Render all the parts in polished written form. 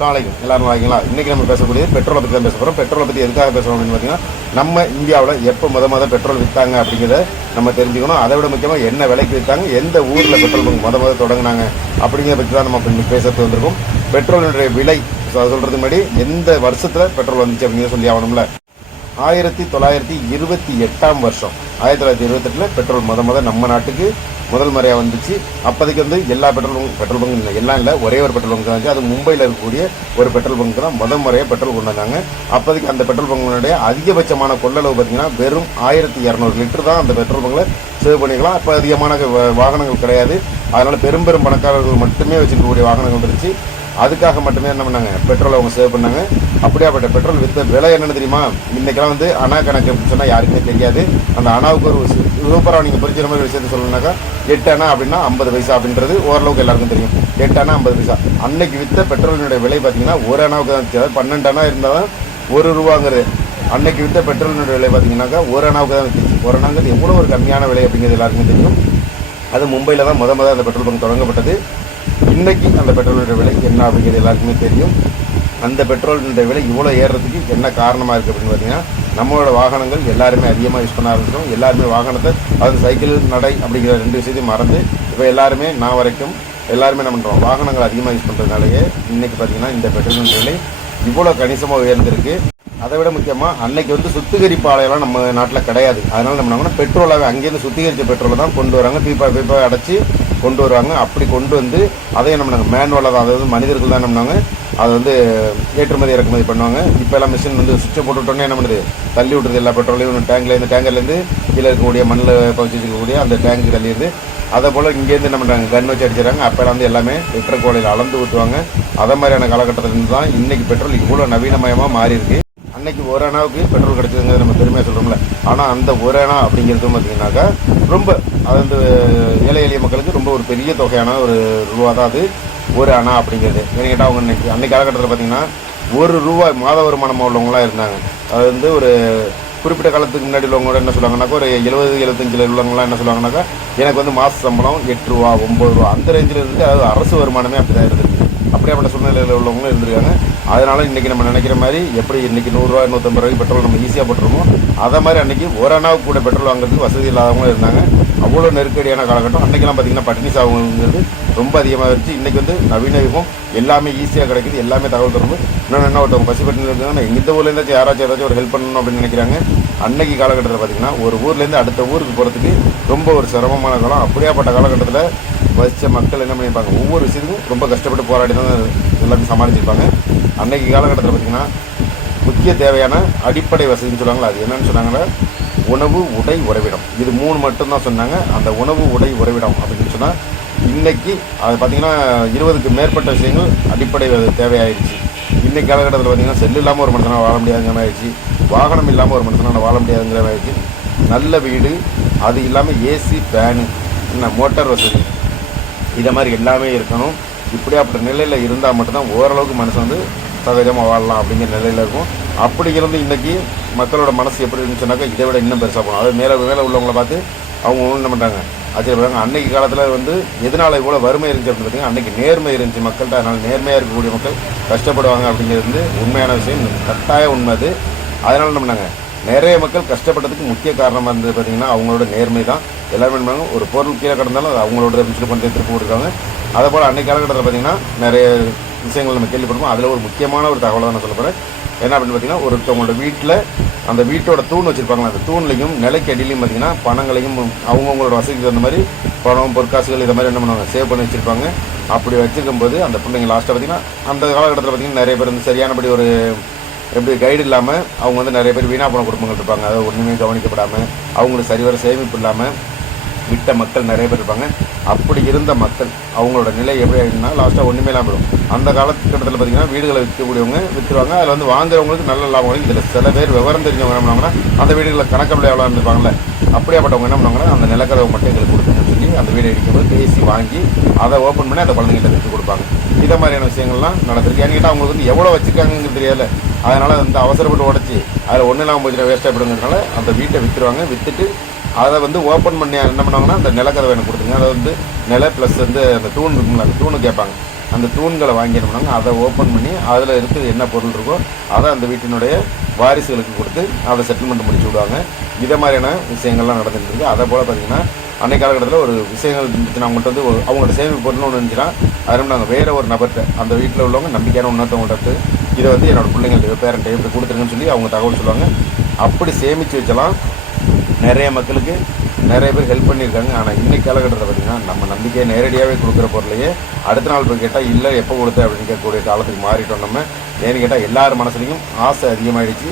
காலைக்கும் எல்லாரும் வாங்கிங்களா. இன்றைக்கி நம்ம பேசக்கூடிய பெட்ரோலை பற்றி தான் பேச போகிறோம். பெட்ரோலை பற்றி எதுக்காக பேசுகிறோம் அப்படின்னு பார்த்தீங்கன்னா, நம்ம இந்தியாவில் எப்போ முத பெட்ரோல் விற்றாங்க அப்படிங்கிறத நம்ம தெரிஞ்சுக்கணும். அதை விட முக்கியமாக என்ன விலைக்கு விற்றாங்க, எந்த ஊரில் பெட்ரோல் பங்க் முத தொடங்கினாங்க அப்படிங்கிறத பற்றி தான் நம்ம இன்னைக்கு பேசுறது வந்திருக்கோம். பெட்ரோலுடைய விலை சொல்கிறது முன்னாடி எந்த வருஷத்தில் பெட்ரோல் வந்துச்சு அப்படிங்கிறத சொல்லி ஆகணும்ல. 1928 வருஷம் 1928 பெட்ரோல் முத நம்ம நாட்டுக்கு முதல் முறையாக வந்துச்சு. அப்போதைக்கு எல்லா பெட்ரோல் பங்க் இல்லை, எல்லாம் இல்லை, ஒரே ஒரு பெட்ரோல் பங்க் தான் இருந்துச்சு. அது மும்பையில் இருக்கக்கூடிய ஒரு பெட்ரோல் பங்க் தான் முதல் முறையாக பெட்ரோல் கொண்டு வந்தாங்க. அப்போதைக்கு அந்த பெட்ரோல் பங்கினுடைய அதிகபட்சமான கொள்ளளவு பார்த்தீங்கன்னா வெறும் 1200 லிட்டர் தான் அந்த பெட்ரோல் பங்கில் சேவ் பண்ணிக்கலாம். அப்போ அதிகமான வாகனங்கள் கிடையாது. அதனால் பெரும் பணக்காரர்கள் மட்டுமே வச்சுருக்கக்கூடிய வாகனங்கள் இருந்துச்சு. அதுக்காக மட்டுமே என்ன பண்ணாங்க, பெட்ரோலை அவங்க சேவ் பண்ணாங்க. அப்படியாப்பட்ட பெட்ரோல் விற்ற விலை என்னென்னு தெரியுமா? இன்றைக்கெல்லாம் அணா கணக்கு அப்படின்னு சொன்னால் யாருக்குமே தெரியாது. அந்த அணாவுக்கு ஒரு சூப்பராக நீங்கள் புரிஞ்சுற மாதிரி விஷயத்த சொல்லணுன்னாக்கா 8 அணா அப்படின்னா 50 பைசா அப்படின்றது ஓரளவுக்கு எல்லாருக்கும் தெரியும். 8 அணா 50 பைசா. அன்னைக்கு விற்ற பெட்ரோலினுடைய விலை பார்த்தீங்கன்னா ஒரு அணாவுக்கு தான் இருந்துச்சு. அதாவது 12 அணா இருந்தால் தான் ₹1. அன்னைக்கு விற்ற பெட்ரோலினுடைய விலை பார்த்தீங்கன்னாக்கா ஒரு அணாவுக்கு தான் விற்றுச்சு. ஒரு அணாங்கிறது எவ்வளோ ஒரு கம்மியான விலை அப்படிங்கிறது எல்லாருக்குமே தெரியும். அது மும்பையில் தான் முத அந்த பெட்ரோல் பங்க் தொடங்கப்பட்டது. இன்றைக்கி அந்த பெட்ரோலுடைய விலை என்ன அப்படிங்கிறது எல்லாருக்குமே தெரியும். அந்த பெட்ரோலுடைய விலை இவ்வளோ ஏறுறதுக்கு என்ன காரணமாக இருக்குது அப்படின்னு பார்த்தீங்கன்னா, நம்மளோட வாகனங்கள் எல்லாருமே அதிகமாக யூஸ் பண்ண ஆரம்பிச்சிடும். எல்லாருமே வாகனத்தை, அதாவது சைக்கிள் நடை அப்படிங்கிற 2 விஷயத்தையும் மறந்து இப்போ எல்லாருமே நான் வரைக்கும் எல்லாருமே என்ன பண்ணுறோம், வாகனங்கள் அதிகமாக யூஸ் பண்ணுறதுனாலேயே இன்றைக்கி பார்த்தீங்கன்னா இந்த பெட்ரோலின் விலை இவ்வளோ கணிசமாக உயர்ந்திருக்கு. அதை விட முக்கியமாக அன்னைக்கு சுத்திகரிப்பு ஆலையெல்லாம் நம்ம நாட்டில் கிடையாது. அதனால் நம்ம என்ன பெட்ரோலாகவே அங்கேருந்து சுத்திகரித்த பெட்ரோலை தான் கொண்டு வராங்க. பீப்பா அடைச்சி கொண்டு வருவாங்க. அப்படி கொண்டு வந்து அதை என்ன பண்ணாங்க, மேனுவலாக தான், அதாவது மனிதர்கள் தான் என்ன பண்ணாங்க, அதை ஏற்றுமதி இறக்குமதி பண்ணுவாங்க. இப்போ எல்லாம் மிஷின் சுவிட்சை போட்டுவிட்டோன்னே என்ன பண்ணுது, தள்ளி விட்டுருது எல்லா பெட்ரோலையும் டேங்கர்லேருந்து கீழே இருக்கக்கூடிய மண்ணில் பறிச்சு வச்சுருக்கக்கூடிய அந்த டேங்கு தள்ளிடுது. அதை போல் இங்கேருந்து என்ன பண்ணுறாங்க, கன் வச்சு அடிச்சிடறாங்க. அப்போலாம் எல்லாமே லிட்டர் கோலையில் அளந்து ஊற்றுவாங்க. அதை மாதிரியான காலகட்டத்திலேருந்து தான் இன்றைக்கி பெட்ரோல் இவ்வளோ நவீனமயமாக மாறி இருக்கு. அன்னைக்கு ஒரு அணாவுக்கு பெட்ரோல் கிடைச்சதுங்கிறது நம்ம பெருமையாக சொல்கிறோம்ல. ஆனால் அந்த ஒரு அணா அப்படிங்கிறது பார்த்தீங்கன்னாக்கா ரொம்ப அது ஏழை எளிய மக்களுக்கு ரொம்ப ஒரு பெரிய தொகையான ஒரு ரூபா தான் அது ஒரு அணா அப்படிங்கிறது. ஏன்னு கேட்டால் அவங்க அன்னைக்கு காலகட்டத்தில் பார்த்தீங்கன்னா ₹1 மாத வருமானமாக உள்ளவங்களாம் இருந்தாங்க. அது ஒரு குறிப்பிட்ட காலத்துக்கு முன்னாடி உள்ளவங்களோட என்ன சொல்லுவாங்கன்னாக்கா, ஒரு 70-75 உள்ளவங்களாம் என்ன சொல்லுவாங்கன்னாக்கா, எனக்கு மாத சம்பளம் ₹8 ₹9 அந்த ரேஞ்சில் இருந்து, அதாவது அரசு வருமானமே அப்படி தான் இருந்திருக்கு. அப்படியாப்பட்ட சூழ்நிலையில் உள்ளவங்களும் இருந்திருக்காங்க. அதனால் இன்றைக்கி நம்ம நினைக்கிற மாதிரி எப்படி இன்றைக்கி ₹100 ₹150 பெட்ரோல் நம்ம ஈஸியாக போட்டுருமோ, அதை மாதிரி அன்றைக்கி ஒரு அணாவுக்கு கூட பெட்ரோல் வாங்குறதுக்கு வசதி இல்லாதவங்களும் இருந்தாங்க. அவ்வளோ நெருக்கடியான காலகட்டம். அன்றைக்கெல்லாம் பார்த்திங்கன்னா பட்டினி சாவுங்கிறது ரொம்ப அதிகமாக இருந்துச்சு. இன்றைக்கி நவீன யுகம், எல்லாமே ஈஸியாக கிடைக்குது, எல்லாமே தகவல் தொடர்பு. இன்னொன்று என்ன, ஒருத்தவங்க பசி பட்டினி இருக்காங்கன்னா இந்த ஊர்லேருந்து யாராச்சும் ஒரு ஹெல்ப் பண்ணணும் அப்படின்னு நினைக்கிறாங்க. அன்றைக்கி காலகட்டத்தில் பார்த்திங்கன்னா ஒரு ஊர்லேருந்து அடுத்த ஊருக்கு போகிறதுக்கு ரொம்ப ஒரு சிரமமான காலம். அப்படியாப்பட்ட காலகட்டத்தில் வசித்த மக்கள் என்ன பண்ணியிருப்பாங்க, ஒவ்வொரு விஷயத்துக்கும் ரொம்ப கஷ்டப்பட்டு போராடி தான் எல்லாத்தையும் சமாளிச்சிருப்பாங்க. அன்றைக்கி காலகட்டத்தில் பார்த்திங்கன்னா முக்கிய தேவையான அடிப்படை வசதின்னு சொல்லுவாங்களா, அது என்னென்னு சொன்னாங்கன்னா உணவு, உடை, உறைவிடம். இது 3 மட்டும்தான் சொன்னாங்க. அந்த உணவு, உடை, உறைவிடம் அப்படின்னு சொன்னால் இன்றைக்கி அது பார்த்திங்கன்னா 20க்கு மேற்பட்ட விஷயங்கள் அடிப்படை தேவையாயிருச்சு. இன்றைக்கி காலகட்டத்தில் பார்த்திங்கன்னா செல்லு இல்லாமல் ஒரு மனுஷனால் வாழ முடியாதுங்கிற மாதிரி ஆயிடுச்சு. வாகனம் இல்லாமல் ஒரு மனுஷனால் வாழ முடியாதுங்கிற மாதிரி ஆயிடுச்சு. நல்ல வீடு, அது இல்லாமல் ஏசி, ஃபேனு, மோட்டார் வசதி, இதை மாதிரி எல்லாமே இருக்கணும். இப்படியாப்பட்ட நிலையில் இருந்தால் மட்டும்தான் ஓரளவுக்கு மனுஷன் சகஜமாக வாழலாம் அப்படிங்கிற நிலையில் இருக்கும். அப்படி இருந்து இன்றைக்கி மக்களோட மனசு எப்படி இருந்துச்சுனாக்கா இதை விட இன்னும் பெருசாக போகணும். அதாவது மேலே உள்ளவங்களை பார்த்து அவங்க ஒன்றும் என்ன பண்ணுறாங்க, ஆச்சரியப்படுறாங்க. அன்றைக்கி காலத்தில் எதனால் இவ்வளோ வறுமை இருந்துச்சு அப்படின்னு பார்த்தீங்கன்னா, அன்றைக்கி நேர்மை இருந்துச்சு மக்கள்கிட்ட. அதனால் நேர்மையாக இருக்கக்கூடிய மக்கள் கஷ்டப்படுவாங்க அப்படிங்கிறது உண்மையான விஷயம், கட்டாய உண்மை அது. அதனால் என்ன பண்ணாங்க, நிறைய மக்கள் கஷ்டப்பட்டதுக்கு முக்கிய காரணமாக இருந்தது பார்த்திங்கன்னா அவங்களோட நேர்மை தான். எல்லாருமே என்ன பண்ணாங்க, ஒரு பொருள் கீழே கிடந்தாலும் அது அவங்களோட சொல்லி பண்ணி திருப்பி கொடுக்குறாங்க. அதே போல் அன்றைக்கி காலகட்டத்தில் பார்த்திங்கன்னா நிறைய விஷயங்கள் நம்ம கேள்விப்படுவோம். அதில் ஒரு முக்கியமான ஒரு தகவலை தான் நான் சொல்ல போகிறேன். என்ன அப்படின்னு பார்த்தீங்கன்னா, ஒருத்தவங்களோட வீட்டில் அந்த வீட்டோட தூண் வச்சுருப்பாங்களா, அந்த தூண்லையும் நிலைக்கு அடியிலையும் பார்த்திங்கன்னா பணங்களையும் அவங்கவுங்களோட வசதிக்கு தகுந்த மாதிரி பணம், பொற்காசுகள் இதை மாதிரி என்ன பண்ணுவாங்க, சேவ் பண்ணி வச்சுருப்பாங்க. அப்படி வச்சுருக்கும்போது அந்த பிள்ளைங்க லாஸ்ட்டாக பார்த்திங்கன்னா அந்த காலகட்டத்தில் பார்த்திங்கன்னா நிறைய பேர் சரியானபடி ஒரு எப்படி கைடு இல்லாமல் அவங்க நிறைய பேர் வீணாக போன குடும்பங்கள் இருப்பாங்க. அதாவது ஒன்றுமே கவனிக்கப்படாமல் அவங்களுக்கு சரிவர சேமிப்பு இல்லாமல் விட்ட மக்கள் நிறைய பேர் இருப்பாங்க. அப்படி இருந்த மக்கள் அவங்களோட நிலை எப்படி ஆகிடுனா லாஸ்ட்டாக ஒன்றுமே இல்லாமல் போயிடும். அந்த காலகட்டத்தில் பார்த்திங்கன்னா வீடுகளை விற்கக்கூடியவங்க விற்றுருவாங்க. அதில் வாங்குறவங்களுக்கு நல்ல லாபம் வரும். இதில் சில பேர் விவரம் தெரிஞ்சவங்க என்ன பண்ணுவாங்கன்னா, அந்த வீடுகளில் கணக்கப்பிள்ளை எவ்வளோ இருந்திருப்பாங்களே, அப்படியாப்பட்டவங்க என்ன பண்ணுவாங்கன்னா, அந்த நிலக்கதவை மட்டும் எங்களுக்கு கொடுக்கணும்னு சொல்லி அந்த வீடை இடிக்கும்போது பேசி வாங்கி அதை ஓப்பன் பண்ணி அந்த குழந்தைங்கிட்ட விற்று கொடுப்பாங்க. இதை மாதிரியான விஷயங்கள்லாம் நடந்திருக்கு. ஏன்னு கேட்டால் அவங்களுக்கு எவ்வளோ வச்சுருக்காங்கன்னு தெரியல. அதனால் அவசரப்பட்டு உடச்சி அதில் ஒன்றும் இல்லாமல் போச்சுன்னா வேஸ்ட்டாக போயிடுங்கிறதுனால அந்த வீட்டை விற்றுருவாங்க. விற்றுட்டு அதை ஓப்பன் பண்ணி என்ன பண்ணுவாங்கன்னா, அந்த நிலக்கதவை எனக்கு கொடுத்துருங்க, அதை நில ப்ளஸ் அந்த தூண் இருக்குங்களா, அந்த தூணு கேட்பாங்க. அந்த தூண்களை வாங்கிடணும்னாங்க. அதை ஓப்பன் பண்ணி அதில் இருக்கிற என்ன பொருள் இருக்கோ அதை அந்த வீட்டினுடைய வாரிசுகளுக்கு கொடுத்து அதை செட்டில்மெண்ட் முடிச்சு விடுவாங்க. இதை மாதிரியான விஷயங்கள்லாம் நடந்துட்டு இருக்குது. அதை போல் பார்த்திங்கன்னா அன்றைய காலகட்டத்தில் ஒரு விஷயங்கள் இருந்துச்சுன்னா அவங்கள்ட்ட வந்து அவங்கள்ட்ட சேமிப்பு பொருள்னு ஒன்று இருந்துச்சுன்னா அதை நாங்கள் வேறு ஒரு நபர்கிட்ட அந்த வீட்டில் உள்ளவங்க நம்பிக்கையான இன்னொருத்தவங்கள்ட்ட இதை வந்து என்னோடய பிள்ளைங்க பேரண்ட்டை இப்படி கொடுத்துருங்கன்னு சொல்லி அவங்க தகவல் சொல்லுவாங்க. அப்படி சேமித்து வச்சலாம் நிறைய மக்களுக்கு நிறைய பேர் ஹெல்ப் பண்ணியிருக்காங்க. ஆனால் இன்றைக்கி காலகட்டத்தில் பார்த்திங்கன்னா நம்ம நம்பிக்கையை நேரடியாகவே கொடுக்குற பொருளையே அடுத்த நாள் போய் கேட்டால் இல்லை எப்போ கொடுத்த அப்படின்னு கேட்கக்கூடிய காலத்துக்கு மாறிட்டோம். நம்ம ஏன்னு கேட்டால் எல்லார் மனசுலையும் ஆசை அதிகமாகிடுச்சு.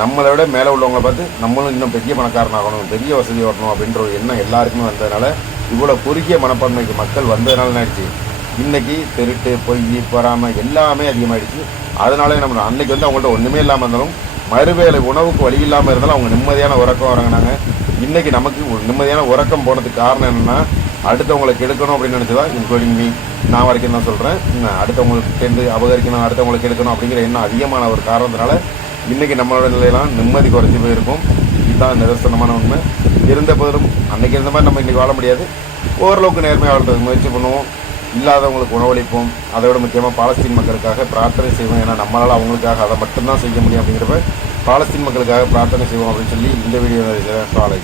நம்மளை விட மேலே உள்ளவங்களை பார்த்து நம்மளும் இன்னும் பெரிய பணக்காரனாகணும், பெரிய வசதி வரணும் அப்படின்ற ஒரு எண்ணம் எல்லாருக்குமே வந்ததுனால, இவ்வளோ குறுகிய மனப்பான்மைக்கு மக்கள் வந்ததுனால ஆயிடுச்சு இன்றைக்கி திருட்டு பொய் பொறாமை எல்லாமே அதிகமாகிடுச்சு. அதனாலே நம்ம அன்றைக்கி வந்து அவங்கள்ட்ட ஒன்றுமே இல்லாமல் இருந்தாலும் மறுவேளை உணவுக்கு வழி இல்லாமல் இருந்தாலும் அவங்க நிம்மதியான உறக்கம் வராங்கனாங்க. இன்றைக்கி நமக்கு ஒரு நிம்மதியான உறக்கம் போனதுக்கு காரணம் என்னென்னா அடுத்தவங்களை கெடுக்கணும் அப்படின்னு நினச்சதா இன்க்ளூடிங் மீ நான் வரைக்கும் தான் சொல்கிறேன். அடுத்தவங்களுக்கு சேர்ந்து அபகரிக்கணும், அடுத்தவங்களுக்கு கெடுக்கணும் அப்படிங்கிற எண்ணம் அதிகமான ஒரு காரணத்தினால இன்றைக்கி நம்மளோட நிலையெல்லாம் நிம்மதி குறைச்சி போயிருக்கும். இதுதான் நிதர்சனமான உண்மை. இருந்த போதிலும் அன்றைக்கி இருந்த மாதிரி நம்ம இன்றைக்கி வாழ முடியாது. ஓரளவுக்கு நேர்மையாக வாழ்றதுக்கு முயற்சி பண்ணுவோம். இல்லாதவங்களுக்கு உணவளிப்போம். அதை விட முக்கியமாக பாலஸ்தீன் மக்களுக்காக பிரார்த்தனை செய்வோம். ஏன்னா நம்மளால் அவங்களுக்காக அதை மட்டும்தான் செய்ய முடியும். அப்படிங்கிறப்ப பாலஸ்தீன் மக்களுக்காக பிரார்த்தனை செய்வோம் அப்படின்னு சொல்லி இந்த வீடியோ ஃபாலோ